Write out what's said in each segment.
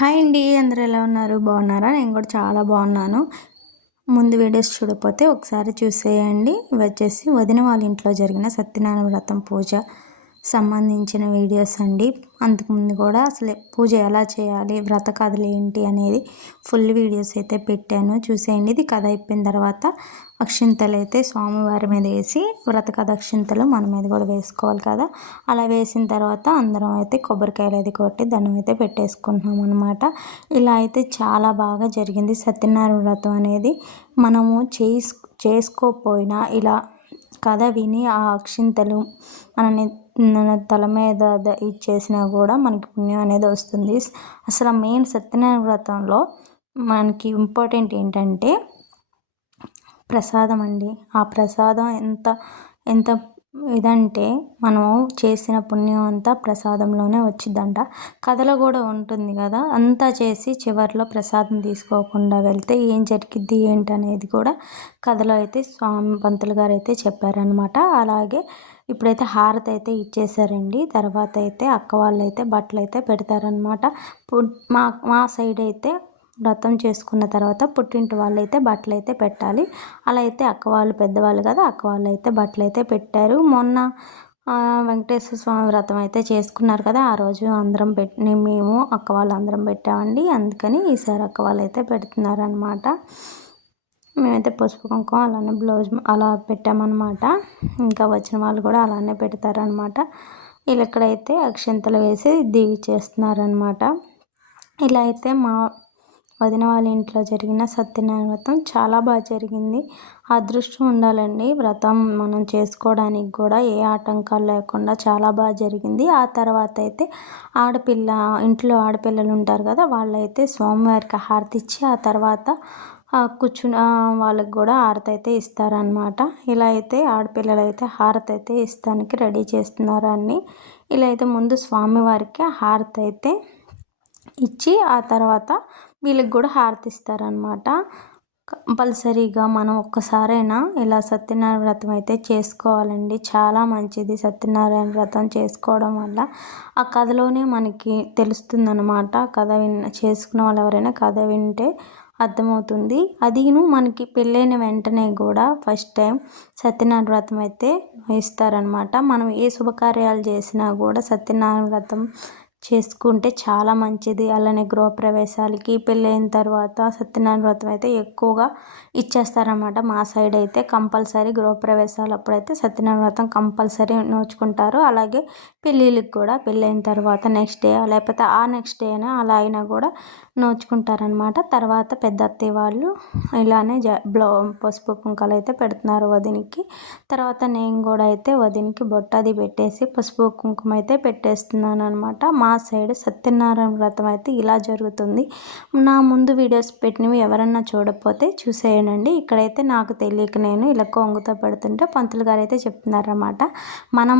Hi అండి, అందరూ ఎలా ఉన్నారు? బాగున్నారా? నేను కూడా చాలా బాగున్నాను. ముందు వీడియోస్ చూడకపోతే ఒకసారి చూసేయండి. ఇవి వచ్చేసి వదిన వాళ్ళ ఇంట్లో జరిగిన సత్యనారాయణ వ్రతం పూజ సంబంధించిన వీడియోస్ అండి. అంతకుముందు కూడా అసలు పూజ ఎలా చేయాలి, వ్రత కథలు ఏంటి అనేది ఫుల్ వీడియోస్ అయితే పెట్టాను, చూసేయండి. ఇది కథ అయిపోయిన తర్వాత అక్షింతలు అయితే స్వామివారి మీద వేసి వ్రత కథ అక్షింతలు మన మీద కూడా వేసుకోవాలి కదా. అలా వేసిన తర్వాత అందరం అయితే కొబ్బరికాయలు అది కొట్టి దండం అయితే పెట్టేసుకుంటున్నాం అనమాట. ఇలా అయితే చాలా బాగా జరిగింది సత్యనారాయణ వ్రతం అనేది. మనము చేసుకోకపోయినా ఇలా కథ విని ఆ అక్షింతలు మన తల మీద ఇచ్చేసినా కూడా మనకి పుణ్యం అనేది వస్తుంది. అసలు మెయిన్ సత్యనారాయణ వ్రతంలో మనకి ఇంపార్టెంట్ ఏంటంటే ప్రసాదం అండి. ఆ ప్రసాదం ఎంత ఎంత ఇదంటే మనము చేసిన పుణ్యం అంతా ప్రసాదంలోనే వచ్చిందంట. కథలో కూడా ఉంటుంది కదా, అంతా చేసి చివరిలో ప్రసాదం తీసుకోకుండా వెళ్తే ఏం జరిగిద్ది ఏంటనేది కూడా కథలో అయితే స్వామి పంతులు గారు అయితే చెప్పారనమాట. అలాగే ఇప్పుడైతే హారతి అయితే ఇచ్చేసారండి. తర్వాత అయితే అక్క వాళ్ళు అయితే బట్టలు అయితే పెడతారనమాట. మా సైడ్ అయితే వ్రతం చేసుకున్న తర్వాత పుట్టింటి వాళ్ళు అయితే బట్టలు అయితే పెట్టాలి. అలా అయితే అక్క వాళ్ళు పెద్దవాళ్ళు కదా, అక్క వాళ్ళు అయితే బట్టలు అయితే పెట్టారు. మొన్న వెంకటేశ్వర స్వామి వ్రతం అయితే చేసుకున్నారు కదా, ఆ రోజు అందరం మేము అక్క వాళ్ళు అందరం పెట్టామండి. అందుకని ఈసారి అక్క వాళ్ళు అయితే పెడుతున్నారనమాట. మేమైతే పసుపు కుంకుమ అలానే బ్లౌజ్ అలా పెట్టామన్నమాట. ఇంకా వచ్చిన వాళ్ళు కూడా అలానే పెడతారనమాట. వీళ్ళు ఇక్కడైతే అక్షంతలు వేసి దీవి చేస్తున్నారనమాట. ఇలా అయితే మా వదిన వాళ్ళ ఇంట్లో జరిగిన సత్యనారాయణ వ్రతం చాలా బాగా జరిగింది. అదృష్టం ఉండాలండి వ్రతం మనం చేసుకోవడానికి కూడా ఏ ఆటంకాలు లేకుండా చాలా బాగా జరిగింది. ఆ తర్వాత అయితే ఇంట్లో ఆడపిల్లలు ఉంటారు కదా, వాళ్ళైతే స్వామివారికి హారతి ఇచ్చి ఆ తర్వాత కూర్చుని వాళ్ళకి కూడా హారతి అయితే ఇస్తారనమాట. ఇలా అయితే ఆడపిల్లలు అయితే హారతి అయితే ఇస్తానికి రెడీ చేస్తున్నారు అన్ని. ఇలా అయితే ముందు స్వామివారికి హారతి అయితే ఇచ్చి ఆ తర్వాత వీళ్ళకి కూడా హారతి ఇస్తారనమాట. కంపల్సరీగా మనం ఒక్కసారైనా ఇలా సత్యనారాయణ వ్రతం అయితే చేసుకోవాలండి. చాలా మంచిది సత్యనారాయణ వ్రతం చేసుకోవడం వల్ల. ఆ కథలోనే మనకి తెలుస్తుందన్నమాట. కథ చేసుకున్న వాళ్ళు ఎవరైనా కథ వింటే అర్థమవుతుంది. అదిను మనకి పెళ్ళైన వెంటనే కూడా ఫస్ట్ టైం సత్యనారాయణ వ్రతం అయితే ఇస్తారనమాట. మనం ఏ శుభకార్యాలు చేసినా కూడా సత్యనారాయణ వ్రతం చేసుకుంటే చాలా మంచిది. అలానే గృహప్రవేశాలకి పెళ్ళైన తర్వాత సత్యనారాయణ వ్రతం అయితే ఎక్కువగా ఇచ్చేస్తారనమాట. మా సైడ్ అయితే కంపల్సరీ గృహప్రవేశాలు అప్పుడైతే సత్యనారాయణ వ్రతం కంపల్సరీ నోచుకుంటారు. అలాగే పెళ్ళిళ్ళకి కూడా పెళ్ళైన తర్వాత నెక్స్ట్ డే లేకపోతే ఆ నెక్స్ట్ డే అయినా అలా అయినా కూడా నోచుకుంటారనమాట. తర్వాత పెద్ద అత్తయ్య వాళ్ళు ఇలానే పసుపు కుంకాలు అయితే పెడుతున్నారు వదినికి. తర్వాత నేను కూడా అయితే వదినికి బొట్టది పెట్టేసి పసుపు కుంకుమ అయితే పెట్టేస్తున్నాను అనమాట. మా సైడ్ సత్యనారాయణ వ్రతం అయితే ఇలా జరుగుతుంది. నా ముందు వీడియోస్ పెట్టినవి ఎవరన్నా చూడకపోతే చూసేయండి. ఇక్కడైతే నాకు తెలియక నేను ఇలా కొంగుతో పెడుతుంటే పంతులు గారు అయితే చెప్తున్నారన్నమాట. మనం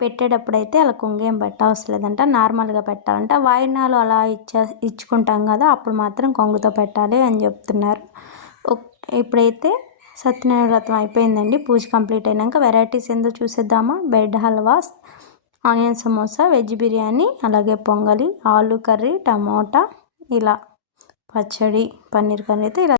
పెట్టేటప్పుడు అయితే అలా కొంగేం పెట్టవసరం లేదంట, నార్మల్గా పెట్టాలంట. వాయినాలు అలా ఇచ్చుకుంటాం కదా, అప్పుడు మాత్రం కొంగుతో పెట్టాలి అని చెప్తున్నారు. ఇప్పుడైతే సత్యనారాయణ వ్రతం అయిపోయిందండి. పూజ కంప్లీట్ అయినాక వెరైటీస్ ఏందో చూసేద్దామా. Bread halwa, onion samosa, veg biryani, అలాగే పొంగలి, ఆలు కర్రీ, టమోటా, ఇలా పచ్చడి, పన్నీర్ కర్రీ అయితే ఇలా